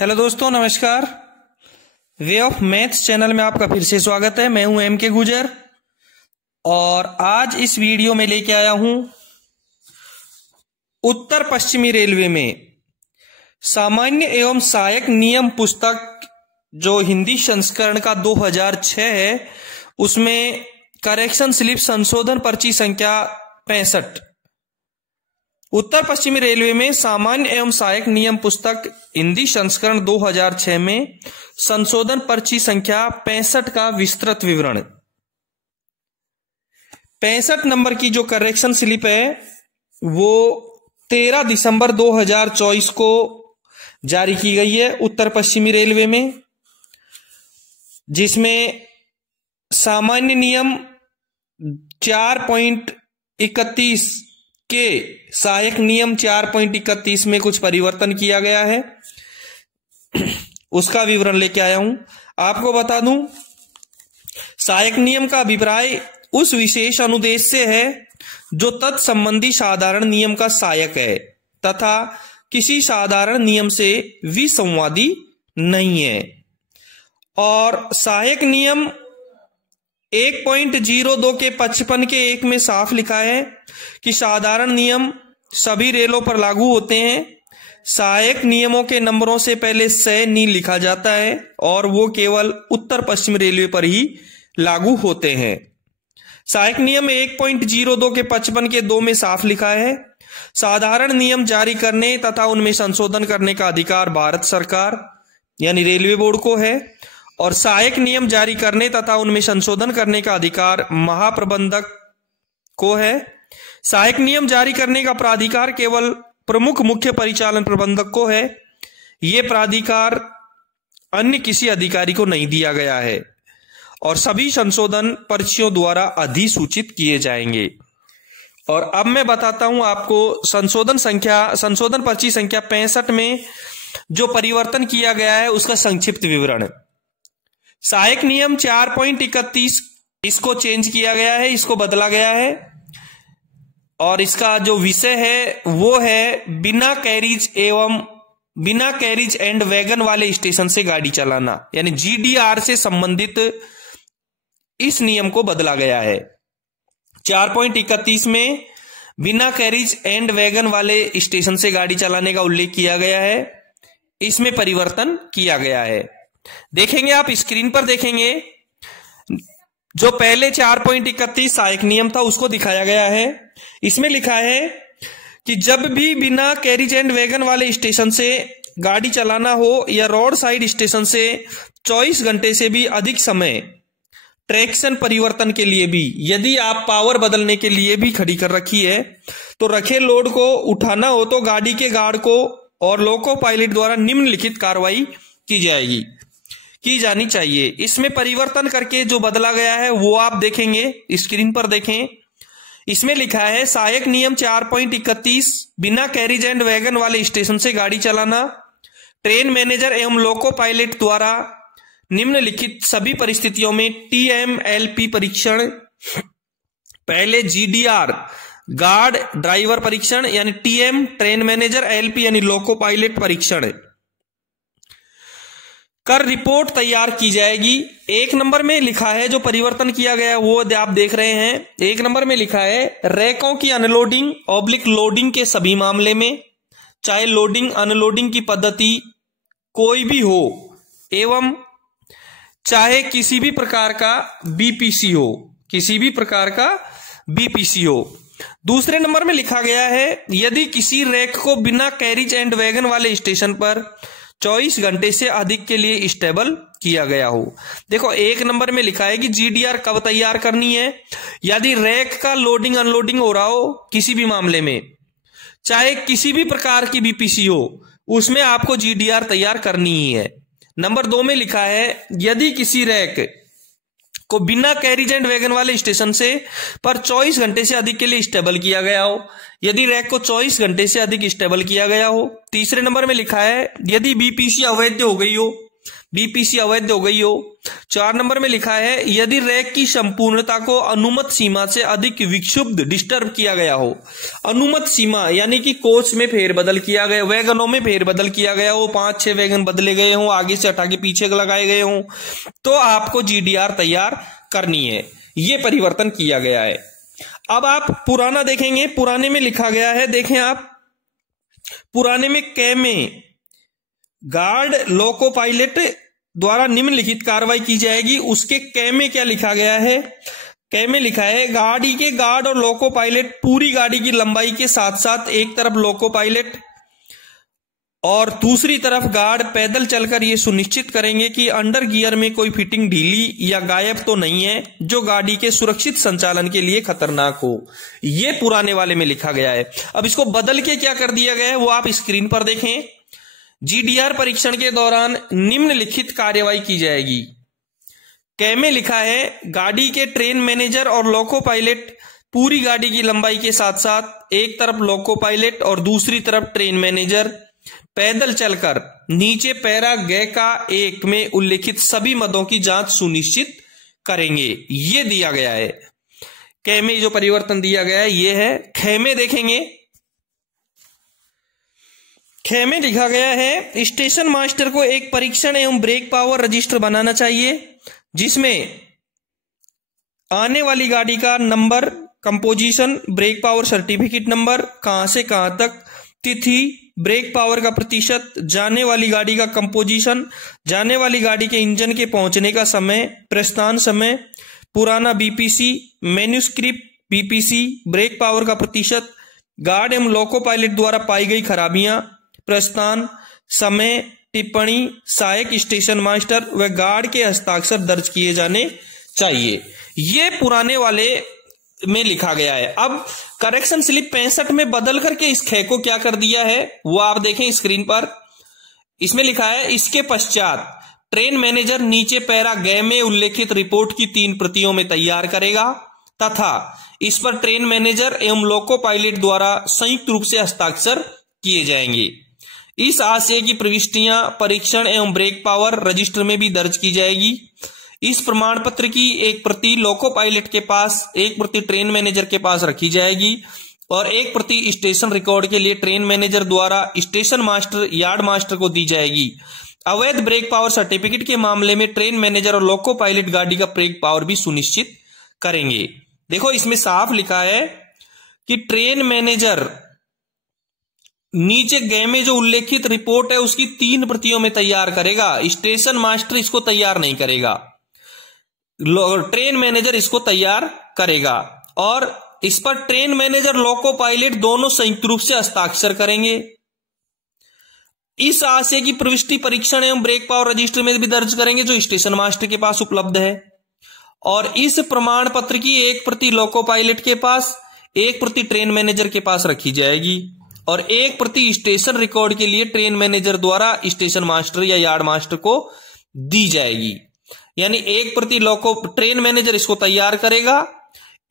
Hello दोस्तों, नमस्कार। Way of maths channel में आपका फिर से स्वागत है। मैं हूं एम.के. गुजर और आज इस वीडियो में लेके आया हूं उत्तर पश्चिमी रेलवे में सामान्य एवं सहायक नियम पुस्तक जो हिंदी संस्करण का 2006 है, उसमें करेक्शन स्लिप संशोधन पर्ची संख्या 65। उत्तर पश्चिमी रेलवे में सामान्य एवं सहायक नियम पुस्तक हिंदी संस्करण 2006 में संशोधन पर्ची संख्या 65 का विस्तृत विवरण। 65 नंबर की जो करेक्शन स्लिप है वो 13 दिसंबर 2024 को जारी की गई है उत्तर पश्चिमी रेलवे में, जिसमें सामान्य नियम 4.31 के सहायक नियम 4.31 में कुछ परिवर्तन किया गया है। उसका विवरण लेके आया हूं। आपको बता दूं, सहायक नियम का अभिप्राय उस विशेष अनुदेश से है जो तत्संबंधी साधारण नियम का सहायक है तथा किसी साधारण नियम से विसंवादी नहीं है। और सहायक नियम 1.02 के 55 के 1 में साफ लिखा है कि साधारण नियम सभी रेलों पर लागू होते हैं। सहायक नियमों के नंबरों से पहले स नी लिखा जाता है और वो केवल उत्तर पश्चिम रेलवे पर ही लागू होते हैं। सहायक नियम 1.02 के 55 के 2 में साफ लिखा है, साधारण नियम जारी करने तथा उनमें संशोधन करने का अधिकार भारत सरकार यानी रेलवे बोर्ड को है और सहायक नियम जारी करने तथा उनमें संशोधन करने का अधिकार महाप्रबंधक को है। सहायक नियम जारी करने का प्राधिकार केवल प्रमुख मुख्य परिचालन प्रबंधक को है। यह प्राधिकार अन्य किसी अधिकारी को नहीं दिया गया है और सभी संशोधन पर्चियों द्वारा अधिसूचित किए जाएंगे। और अब मैं बताता हूं आपको संशोधन पर्ची संख्या 65 में जो परिवर्तन किया गया है उसका संक्षिप्त विवरण। सहायक नियम 4.31 इसको चेंज किया गया है, इसको बदला गया है और इसका जो विषय है वो है बिना कैरिज एंड वैगन वाले स्टेशन से गाड़ी चलाना, यानी जीडीआर से संबंधित इस नियम को बदला गया है। 4.31 में बिना कैरिज एंड वैगन वाले स्टेशन से गाड़ी चलाने का उल्लेख किया गया है, इसमें परिवर्तन किया गया है। देखेंगे आप स्क्रीन पर देखेंगे, जो पहले 4.31 सहायक नियम था उसको दिखाया गया है। इसमें लिखा है कि जब भी बिना कैरिज एंड वैगन वाले स्टेशन से गाड़ी चलाना हो या रोड साइड स्टेशन से 24 घंटे से भी अधिक समय ट्रैक्शन परिवर्तन के लिए भी, यदि आप पावर बदलने के लिए भी खड़ी कर रखी है तो रखे लोड को उठाना हो तो गाड़ी के गार्ड को और लोको पायलट द्वारा निम्नलिखित कार्रवाई की जानी चाहिए। इसमें परिवर्तन करके जो बदला गया है वो आप देखेंगे, स्क्रीन पर देखें। इसमें लिखा है सहायक नियम 4.31 बिना कैरिज एंड वैगन वाले स्टेशन से गाड़ी चलाना, ट्रेन मैनेजर एवं लोको पायलट द्वारा निम्नलिखित सभी परिस्थितियों में टीएमएलपी परीक्षण, पहले जीडीआर गार्ड ड्राइवर परीक्षण यानी टीएम ट्रेन मैनेजर, एलपी यानी लोको पायलट परीक्षण कर रिपोर्ट तैयार की जाएगी। 1 नंबर में लिखा है जो परिवर्तन किया गया वो आप देख रहे हैं। 1 नंबर में लिखा है रैकों की अनलोडिंग ऑब्लिक लोडिंग के सभी मामले में, चाहे लोडिंग अनलोडिंग की पद्धति कोई भी हो एवं चाहे किसी भी प्रकार का बीपीसी हो। दूसरे नंबर में लिखा गया है यदि किसी रैक को बिना कैरिज एंड वैगन वाले स्टेशन पर 24 घंटे से अधिक के लिए स्टेबल किया गया हो। देखो 1 नंबर में लिखा है कि जीडीआर कब तैयार करनी है, यदि रैक का लोडिंग अनलोडिंग हो रहा हो किसी भी मामले में, चाहे किसी भी प्रकार की बीपीसी हो, उसमें आपको जीडीआर तैयार करनी ही है। नंबर 2 में लिखा है यदि किसी रैक को बिना कैरिज एंड वैगन वाले स्टेशन से पर 24 घंटे से अधिक के लिए स्टेबल किया गया हो, यदि रैक को 24 घंटे से अधिक स्टेबल किया गया हो। तीसरे नंबर में लिखा है यदि बीपीसी अवैध हो गई हो, बीपीसी अवैध हो गई हो। 4 नंबर में लिखा है यदि रैक की संपूर्णता को अनुमत सीमा से अधिक विक्षुब्ध डिस्टर्ब किया गया हो। अनुमत सीमा यानी कि कोच में फेरबदल किया गया, वैगनों में फेरबदल किया गया हो, 5-6 वैगन बदले गए हों, आगे से हटा के पीछे लगाए गए हों, तो आपको जीडीआर तैयार करनी है। ये परिवर्तन किया गया है। अब आप पुराना देखेंगे, पुराने में लिखा गया है, देखें आप, पुराने में कै में गार्ड लोको पायलट द्वारा निम्नलिखित कार्रवाई की जाएगी। उसके कै में क्या लिखा गया है? कै में लिखा है गाड़ी के गार्ड और लोको पायलट पूरी गाड़ी की लंबाई के साथ साथ एक तरफ लोको पायलट और दूसरी तरफ गार्ड पैदल चलकर यह सुनिश्चित करेंगे कि अंडर गियर में कोई फिटिंग ढीली या गायब तो नहीं है जो गाड़ी के सुरक्षित संचालन के लिए खतरनाक हो। यह पुराने वाले में लिखा गया है। अब इसको बदल के क्या कर दिया गया है वो आप स्क्रीन पर देखें। जीडीआर परीक्षण के दौरान निम्नलिखित कार्यवाही की जाएगी। कै में लिखा है गाड़ी के ट्रेन मैनेजर और लोको पायलट पूरी गाड़ी की लंबाई के साथ साथ एक तरफ लोको पायलट और दूसरी तरफ ट्रेन मैनेजर पैदल चलकर नीचे पैरा ग का 1 में उल्लेखित सभी मदों की जांच सुनिश्चित करेंगे। ये दिया गया है। कै में जो परिवर्तन दिया गया है ये है। ख में देखेंगे, ख में लिखा गया है स्टेशन मास्टर को एक परीक्षण एवं ब्रेक पावर रजिस्टर बनाना चाहिए जिसमें आने वाली गाड़ी का number, composition, brake power certificate number, कहां से कहां तक, तिथि, ब्रेक पावर का प्रतिशत, जाने वाली गाड़ी का कंपोजिशन, जाने वाली गाड़ी के इंजन के पहुंचने का समय, प्रस्थान समय, पुराना BPC, manuscript BPC, brake power का प्रतिशत, गार्ड एवं लोको पायलट द्वारा पाई गई खराबियां, प्रस्थान समय, टिप्पणी, सहायक स्टेशन मास्टर व गार्ड के हस्ताक्षर दर्ज किए जाने चाहिए। ये पुराने वाले में लिखा गया है। अब करेक्शन स्लिप 65 में बदल करके इस ख को क्या कर दिया है वो आप देखें स्क्रीन पर। इसमें लिखा है इसके पश्चात ट्रेन मैनेजर नीचे पैरा ग में उल्लेखित रिपोर्ट की 3 प्रतियों में तैयार करेगा तथा इस पर ट्रेन मैनेजर एवं लोको पायलट द्वारा संयुक्त रूप से हस्ताक्षर किए जाएंगे। इस आशय की प्रविष्टियां परीक्षण एवं ब्रेक पावर रजिस्टर में भी दर्ज की जाएगी। इस प्रमाण पत्र की एक प्रति लोको पायलट के पास, एक प्रति ट्रेन मैनेजर के पास रखी जाएगी और एक प्रति स्टेशन रिकॉर्ड के लिए ट्रेन मैनेजर द्वारा स्टेशन मास्टर, यार्ड मास्टर को दी जाएगी। अवैध ब्रेक पावर सर्टिफिकेट के मामले में ट्रेन मैनेजर और लोको पायलट गाड़ी का ब्रेक पावर भी सुनिश्चित करेंगे। देखो इसमें साफ लिखा है कि ट्रेन मैनेजर नीचे ग में जो उल्लेखित रिपोर्ट है उसकी 3 प्रतियों में तैयार करेगा। स्टेशन मास्टर इसको तैयार नहीं करेगा, ट्रेन मैनेजर इसको तैयार करेगा और इस पर ट्रेन मैनेजर लोको पायलट दोनों संयुक्त रूप से हस्ताक्षर करेंगे। इस आशय की प्रविष्टि परीक्षण एवं ब्रेक पावर रजिस्टर में भी दर्ज करेंगे जो स्टेशन मास्टर के पास उपलब्ध है और इस प्रमाण पत्र की एक प्रति लोको पायलट के पास, एक प्रति ट्रेन मैनेजर के पास रखी जाएगी और एक प्रति स्टेशन रिकॉर्ड के लिए ट्रेन मैनेजर द्वारा स्टेशन मास्टर या यार्ड मास्टर को दी जाएगी। यानी एक प्रति लोको ट्रेन मैनेजर इसको तैयार करेगा,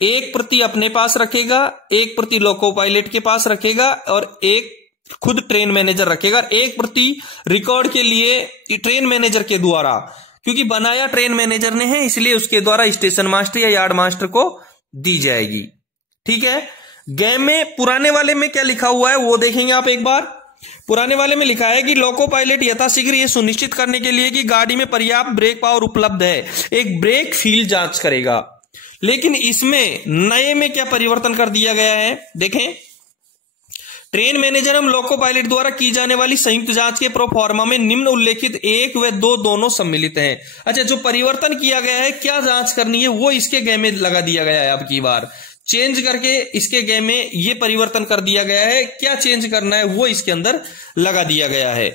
एक प्रति अपने पास रखेगा, एक प्रति लोको पायलट के पास रखेगा और एक खुद ट्रेन मैनेजर रखेगा। एक प्रति रिकॉर्ड के लिए ट्रेन मैनेजर के द्वारा, क्योंकि बनाया ट्रेन मैनेजर ने है इसलिए उसके द्वारा स्टेशन मास्टर या यार्ड मास्टर को दी जाएगी। ठीक है। ग में पुराने वाले में क्या लिखा हुआ है वो देखेंगे आप एक बार। पुराने वाले में लिखा है कि लोको पायलट यथाशीघ्र यह सुनिश्चित करने के लिए कि गाड़ी में पर्याप्त ब्रेक पावर उपलब्ध है एक ब्रेक फील जांच करेगा। लेकिन इसमें नए में क्या परिवर्तन कर दिया गया है देखें। ट्रेन मैनेजर एवं लोको पायलट द्वारा की जाने वाली संयुक्त जांच के प्रोफार्मा में निम्न उल्लेखित 1 व 2 दोनों सम्मिलित हैं। अच्छा, जो परिवर्तन किया गया है क्या जांच करनी है वो इसके ग में लगा दिया गया है। अब की बार चेंज करके इसके ग में ये परिवर्तन कर दिया गया है। क्या चेंज करना है वो इसके अंदर लगा दिया गया है।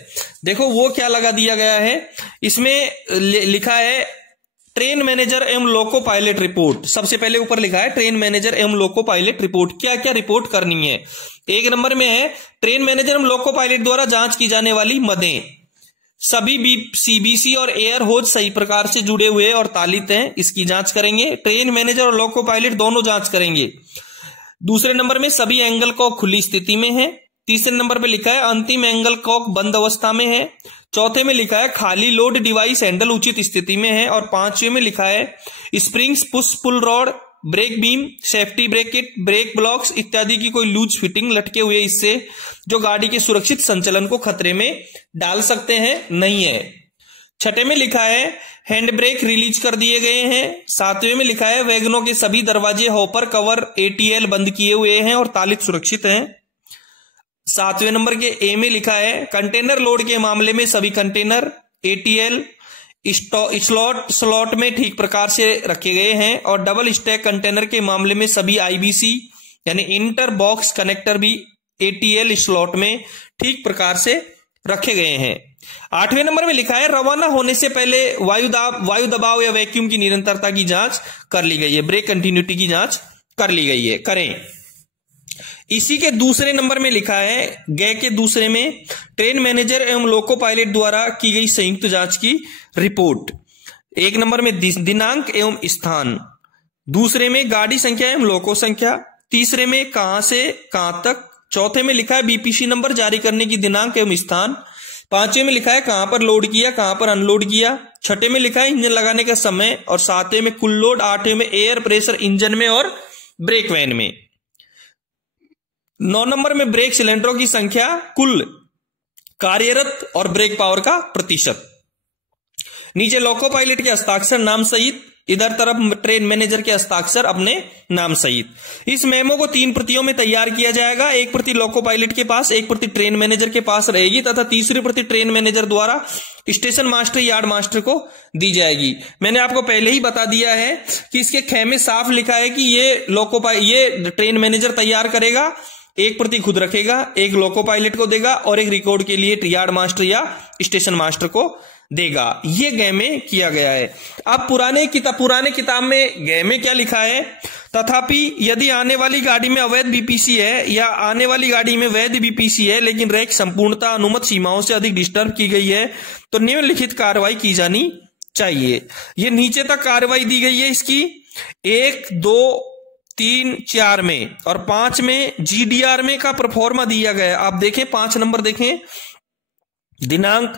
देखो वो क्या लगा दिया गया है। इसमें लिखा है ट्रेन मैनेजर एवं लोको पायलट रिपोर्ट। सबसे पहले ऊपर लिखा है ट्रेन मैनेजर एवं लोको पायलट रिपोर्ट। क्या क्या रिपोर्ट करनी है। 1 नंबर में है ट्रेन मैनेजर एवं लोको पायलट द्वारा जांच की जाने वाली मदें, सभी सीबीसी और एयर होज सही प्रकार से जुड़े हुए और तालित हैं, इसकी जांच करेंगे। ट्रेन मैनेजर और लोको पायलट दोनों जांच करेंगे। दूसरे नंबर में सभी एंगल को खुली स्थिति में है। तीसरे नंबर पे लिखा है अंतिम एंगल कॉक बंद अवस्था में है। चौथे में लिखा है खाली लोड डिवाइस हैंडल उचित स्थिति में है। और पांचवें में लिखा है springs, push pull rod, brake beam, safety bracket, brake blocks इत्यादि की कोई लूज फिटिंग लटके हुए इससे जो गाड़ी के सुरक्षित संचालन को खतरे में डाल सकते हैं नहीं है। छठे में लिखा है हैंड ब्रेक रिलीज कर दिए गए हैं। सातवें में लिखा है वैगनों के सभी दरवाजे, हॉपर, कवर, ATL बंद किए हुए हैं और तालित सुरक्षित हैं। सातवें नंबर के ए में लिखा है कंटेनर लोड के मामले में सभी कंटेनर ATL स्लॉट में ठीक प्रकार से रखे गए हैं और डबल स्टैक कंटेनर के मामले में सभी IBC यानी इंटर बॉक्स कनेक्टर भी ATL स्लॉट में ठीक प्रकार से रखे गए हैं। आठवें नंबर में लिखा है रवाना होने से पहले वायु दबाव या वैक्यूम की निरंतरता की जांच कर ली गई है, ब्रेक कंटिन्यूटी की जांच कर ली गई है, करें। इसी के दूसरे नंबर में लिखा है गए के दूसरे में ट्रेन मैनेजर एवं लोको पायलट द्वारा की गई संयुक्त जांच की रिपोर्ट। एक नंबर में दिनांक एवं स्थान, दूसरे में गाड़ी संख्या एवं लोको संख्या, तीसरे में कहां से कहां तक, चौथे में लिखा है BPC नंबर जारी करने की दिनांक एवं स्थान, पांचवें में लिखा है कहां पर लोड किया, कहां पर अनलोड किया, छठे में लिखा है इंजन लगाने का समय और सातवें में कुल लोड, आठवें में एयर प्रेशर इंजन में और ब्रेक वैन में। 9 नंबर में ब्रेक सिलेंडरों की संख्या, कुल कार्यरत और ब्रेक पावर का प्रतिशत। नीचे लोको पायलट के हस्ताक्षर नाम सहित, इधर तरफ ट्रेन मैनेजर के हस्ताक्षर अपने नाम सहित। इस मेमो को 3 प्रतियों में तैयार किया जाएगा। एक प्रति लोको पायलट के पास, एक प्रति ट्रेन मैनेजर के पास रहेगी तथा तीसरी प्रति ट्रेन मैनेजर द्वारा स्टेशन मास्टर, यार्ड मास्टर को दी जाएगी। मैंने आपको पहले ही बता दिया है कि इसके ख में साफ लिखा है कि ये ट्रेन मैनेजर तैयार करेगा, एक प्रति खुद रखेगा, एक लोको पायलट को देगा और एक रिकॉर्ड के लिए यार्ड मास्टर या स्टेशन मास्टर को देगा। ये गए में किया गया है। अब पुराने किताब में गए में क्या लिखा है, तथापि यदि आने वाली गाड़ी में अवैध BPC है या आने वाली गाड़ी में वैध BPC है लेकिन रैक संपूर्णता अनुमत सीमाओं से अधिक डिस्टर्ब की गई है तो निम्नलिखित कार्रवाई की जानी चाहिए। ये नीचे तक कार्रवाई दी गई है इसकी 1, 2, 3, 4 में और 5 में GDR में का परफॉर्मा दिया गया। आप देखें 5 नंबर देखें, दिनांक,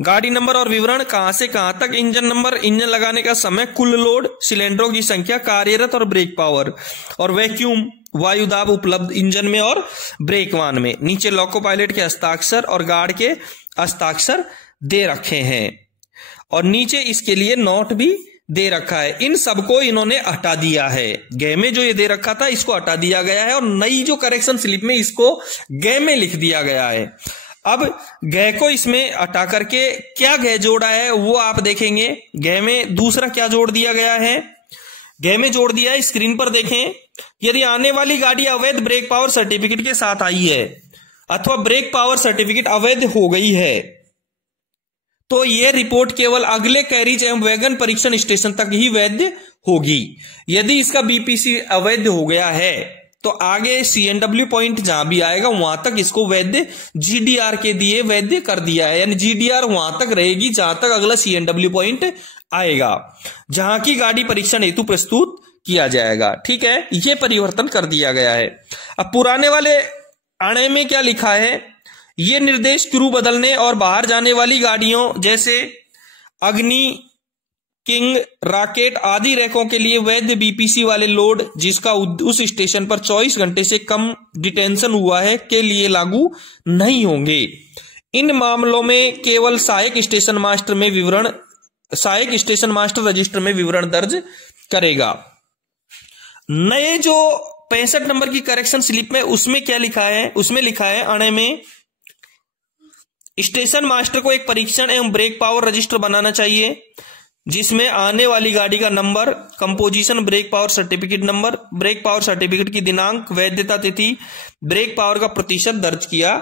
गाड़ी नंबर और विवरण, कहां से कहां तक, इंजन नंबर, इंजन लगाने का समय, कुल लोड, सिलेंडरों की संख्या, कार्यरत और ब्रेक पावर और वैक्यूम वायु दाब उपलब्ध इंजन में और ब्रेक वान में। नीचे लोको पायलट के हस्ताक्षर और गार्ड के हस्ताक्षर दे रखे हैं और नीचे इसके लिए नोट भी दे रखा है। इन सबको इन्होंने हटा दिया है। गे में जो ये दे रखा था इसको हटा दिया गया है और नई जो करेक्शन स्लिप में इसको गे में लिख दिया गया है। अब गए को इसमें हटा करके क्या गए जोड़ा है वो आप देखेंगे। गए में दूसरा क्या जोड़ दिया गया है, गए में जोड़ दिया है, स्क्रीन पर देखें। यदि आने वाली गाड़ी अवैध ब्रेक पावर सर्टिफिकेट के साथ आई है अथवा ब्रेक पावर सर्टिफिकेट अवैध हो गई है तो यह रिपोर्ट केवल अगले कैरिज एवं वैगन परीक्षण स्टेशन तक ही वैध होगी। यदि इसका BPC अवैध हो गया है तो आगे CNW पॉइंट जहां भी आएगा वहां तक इसको वैध GDR के दिए वैध कर दिया है, यानी GDR वहां तक रहेगी जहां तक अगला CNW पॉइंट आएगा जहां की गाड़ी परीक्षण हेतु प्रस्तुत किया जाएगा। ठीक है, यह परिवर्तन कर दिया गया है। अब पुराने वाले आने में क्या लिखा है, ये निर्देश क्रू बदलने और बाहर जाने वाली गाड़ियों जैसे अग्नि, किंग, रॉकेट आदि रैकों के लिए वैध BPC वाले लोड जिसका उस स्टेशन पर 24 घंटे से कम डिटेंशन हुआ है के लिए लागू नहीं होंगे। इन मामलों में केवल सहायक स्टेशन मास्टर रजिस्टर में विवरण दर्ज करेगा। नए जो 65 नंबर की करेक्शन स्लिप में उसमें क्या लिखा है, उसमें लिखा है अणे में स्टेशन मास्टर को एक परीक्षण एवं ब्रेक पावर रजिस्टर बनाना चाहिए जिसमें आने वाली गाड़ी का number, composition, brake power certificate number, brake power certificate की दिनांक, वैधता तिथि, ब्रेक पावर का प्रतिशत दर्ज किया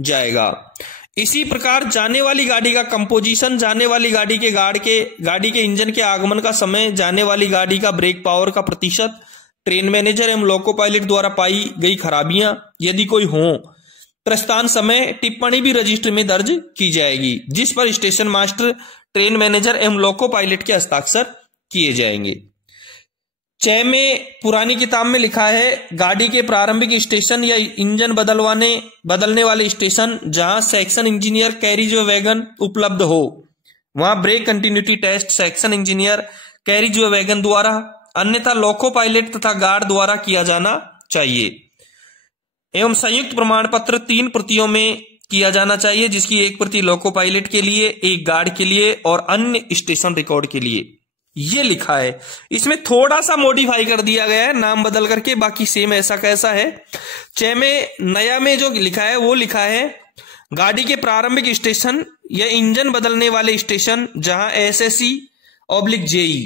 जाएगा। इसी प्रकार जाने वाली गाड़ी का कंपोजिशन, जाने वाली गाड़ी के गाड़ी के इंजन के आगमन का समय, जाने वाली गाड़ी का ब्रेक पावर का प्रतिशत, ट्रेन मैनेजर एवं लोको पायलट द्वारा पाई गई खराबियां यदि कोई हो, प्रस्थान समय, टिप्पणी भी रजिस्टर में दर्ज की जाएगी जिस पर स्टेशन मास्टर, ट्रेन मैनेजर एवं लोको पायलट के हस्ताक्षर किए जाएंगे। 6 में पुरानी किताब में लिखा है गाड़ी के प्रारंभिक स्टेशन या इंजन बदलने वाले स्टेशन जहां सेक्शन इंजीनियर कैरिज व वैगन उपलब्ध हो, वहां brake continuity test section engineer carriage व वैगन द्वारा, अन्यथा लोको पायलट तथा गार्ड द्वारा किया जाना चाहिए। एवं संयुक्त प्रमाण पत्र 3 प्रतियों में किया जाना चाहिए, जिसकी एक प्रति लोको पायलट के लिए, एक गार्ड के लिए और अन्य स्टेशन रिकॉर्ड के लिए। ये लिखा है। इसमें थोड़ा सा मॉडिफाई कर दिया गया है नाम बदल करके, बाकी सेम ऐसा कैसा है। 6 में नया में जो लिखा है वो लिखा है गाड़ी के प्रारंभिक स्टेशन या इंजन बदलने वाले स्टेशन जहां SSC/JE,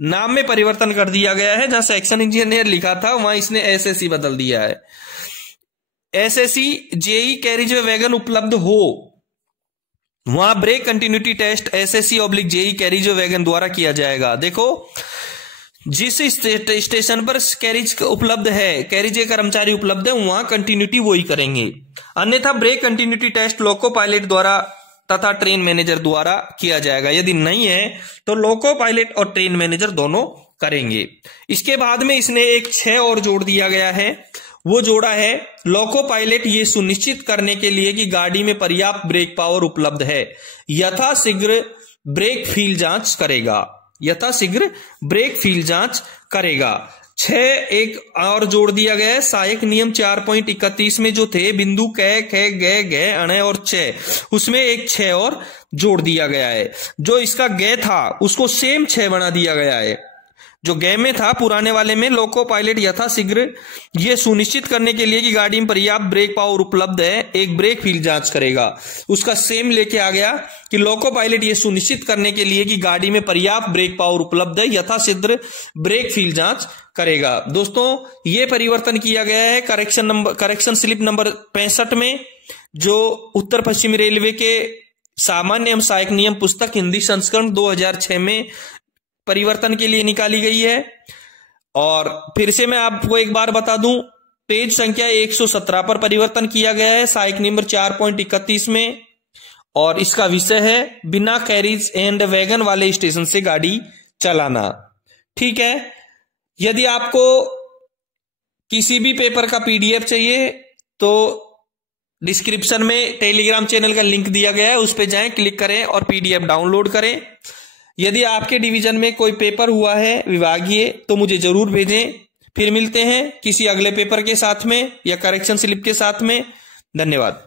नाम में परिवर्तन कर दिया गया है। जहां सेक्शन इंजीनियर लिखा था वहां इसने SSC बदल दिया है। SSC/JE कैरिज व वैगन उपलब्ध हो, वहां brake continuity test SSC/JE carriage व वैगन द्वारा किया जाएगा। देखो, जिस स्टेशन पर कैरिज उपलब्ध है, कैरिज के कर्मचारी उपलब्ध है, वहां कंटिन्यूटी वही करेंगे। अन्यथा brake continuity test loco pilot द्वारा तथा ट्रेन मैनेजर द्वारा किया जाएगा। यदि नहीं है तो लोको पायलट और ट्रेन मैनेजर दोनों करेंगे। इसके बाद में इसने एक 6 और जोड़ दिया गया है। वो जोड़ा है लोको पायलट ये सुनिश्चित करने के लिए कि गाड़ी में पर्याप्त ब्रेक पावर उपलब्ध है, यथाशीघ्र ब्रेक फील जांच करेगा। यथाशीघ्र ब्रेक फील जांच करेगा। 6 एक और जोड़ दिया गया है। सहायक नियम 4.31 में जो थे बिंदु कै, खे, गे, गे, अणे और 6, उसमें एक 6 और जोड़ दिया गया है। जो इसका गे था उसको सेम 6 बना दिया गया है। जो गे में था पुराने वाले में, लोको पायलट यथाशीघ्र ये सुनिश्चित करने के लिए कि गाड़ी में पर्याप्त ब्रेक पावर उपलब्ध है, एक ब्रेक फील जांच करेगा। उसका सेम लेके आ गया कि लोको पायलट ये सुनिश्चित करने के लिए कि गाड़ी में पर्याप्त ब्रेक पावर उपलब्ध है, यथाशीघ्र ब्रेक फील जांच करेगा। दोस्तों, ये परिवर्तन किया गया है करेक्शन स्लिप नंबर 65 में, जो उत्तर पश्चिमी रेलवे के सामान्य एवं सहायक नियम पुस्तक हिंदी संस्करण 2006 में परिवर्तन के लिए निकाली गई है। और फिर से मैं आपको एक बार बता दूं, पेज संख्या 117 पर परिवर्तन किया गया है सहायक नंबर 4.31 में, और इसका विषय है बिना कैरिज एंड वैगन वाले स्टेशन से गाड़ी चलाना। ठीक है। यदि आपको किसी भी पेपर का PDF चाहिए तो डिस्क्रिप्शन में टेलीग्राम चैनल का लिंक दिया गया है, उस पर जाएं, क्लिक करें और PDF डाउनलोड करें। यदि आपके डिवीजन में कोई पेपर हुआ है विभागीय तो मुझे जरूर भेजें। फिर मिलते हैं किसी अगले पेपर के साथ में या करेक्शन स्लिप के साथ में। धन्यवाद।